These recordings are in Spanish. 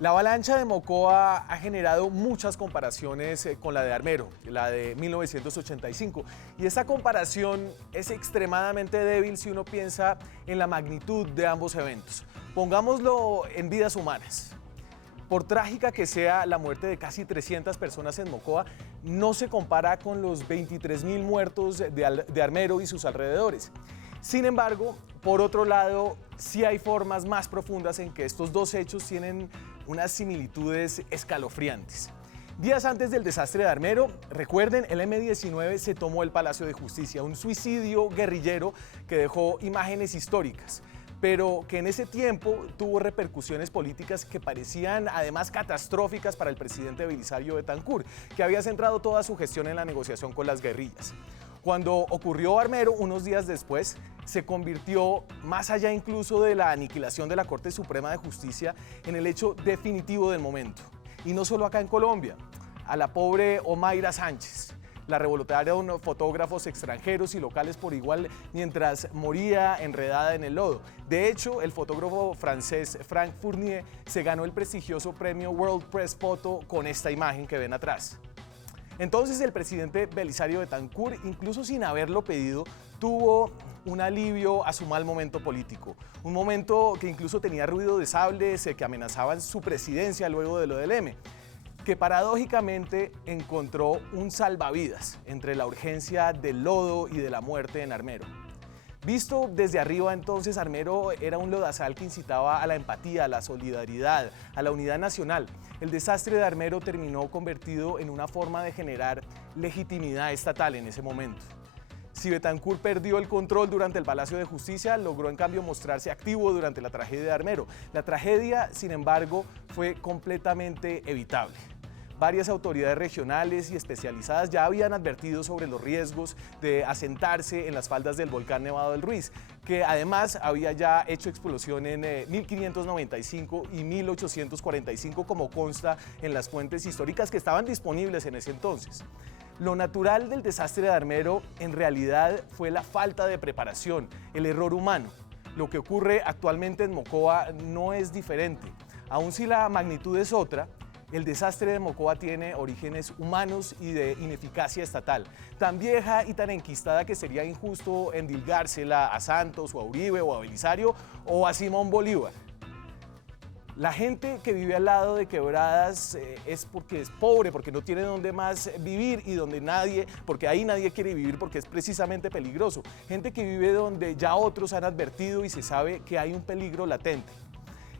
La avalancha de Mocoa ha generado muchas comparaciones con la de Armero, la de 1985. Y esta comparación es extremadamente débil si uno piensa en la magnitud de ambos eventos. Pongámoslo en vidas humanas. Por trágica que sea la muerte de casi 300 personas en Mocoa, no se compara con los 23.000 muertos de Armero y sus alrededores. Sin embargo, por otro lado, sí hay formas más profundas en que estos dos hechos tienen unas similitudes escalofriantes. Días antes del desastre de Armero, recuerden, el M-19 se tomó el Palacio de Justicia, un suicidio guerrillero que dejó imágenes históricas, pero que en ese tiempo tuvo repercusiones políticas que parecían además catastróficas para el presidente Belisario Betancur, que había centrado toda su gestión en la negociación con las guerrillas. Cuando ocurrió Armero, unos días después, se convirtió, más allá incluso de la aniquilación de la Corte Suprema de Justicia, en el hecho definitivo del momento. Y no solo acá en Colombia, a la pobre Omaira Sánchez. La revolotearon fotógrafos extranjeros y locales por igual mientras moría enredada en el lodo. De hecho, el fotógrafo francés Franck Fournier se ganó el prestigioso premio World Press Photo con esta imagen que ven atrás. Entonces el presidente Belisario Betancur, incluso sin haberlo pedido, tuvo un alivio a su mal momento político. Un momento que incluso tenía ruido de sables que amenazaban su presidencia luego de lo del M, que paradójicamente encontró un salvavidas entre la urgencia del lodo y de la muerte en Armero. Visto desde arriba, entonces, Armero era un lodazal que incitaba a la empatía, a la solidaridad, a la unidad nacional. El desastre de Armero terminó convertido en una forma de generar legitimidad estatal en ese momento. Si Betancur perdió el control durante el Palacio de Justicia, logró en cambio mostrarse activo durante la tragedia de Armero. La tragedia, sin embargo, fue completamente evitable. Varias autoridades regionales y especializadas ya habían advertido sobre los riesgos de asentarse en las faldas del volcán Nevado del Ruiz, que además había ya hecho explosión en 1595 y 1845, como consta en las fuentes históricas que estaban disponibles en ese entonces. Lo natural del desastre de Armero en realidad fue la falta de preparación, el error humano. Lo que ocurre actualmente en Mocoa no es diferente. Aun si la magnitud es otra, el desastre de Mocoa tiene orígenes humanos y de ineficacia estatal, tan vieja y tan enquistada que sería injusto endilgársela a Santos o a Uribe o a Belisario o a Simón Bolívar. La gente que vive al lado de quebradas es porque es pobre, porque no tiene donde más vivir y porque ahí nadie quiere vivir porque es precisamente peligroso. Gente que vive donde ya otros han advertido y se sabe que hay un peligro latente.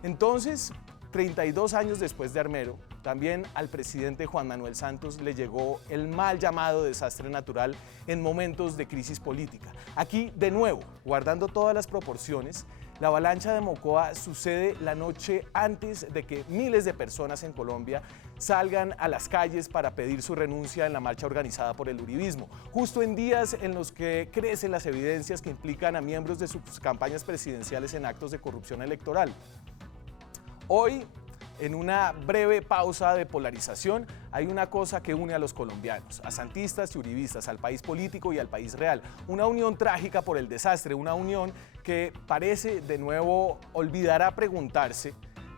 Entonces, 32 años después de Armero, también al presidente Juan Manuel Santos le llegó el mal llamado desastre natural en momentos de crisis política. Aquí, de nuevo, guardando todas las proporciones, la avalancha de Mocoa sucede la noche antes de que miles de personas en Colombia salgan a las calles para pedir su renuncia en la marcha organizada por el uribismo, justo en días en los que crecen las evidencias que implican a miembros de sus campañas presidenciales en actos de corrupción electoral. Hoy, en una breve pausa de polarización, hay una cosa que une a los colombianos, a santistas y uribistas, al país político y al país real. Una unión trágica por el desastre, una unión que parece de nuevo olvidar a preguntarse,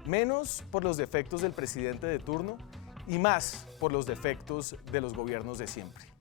menos por los defectos del presidente de turno y más por los defectos de los gobiernos de siempre.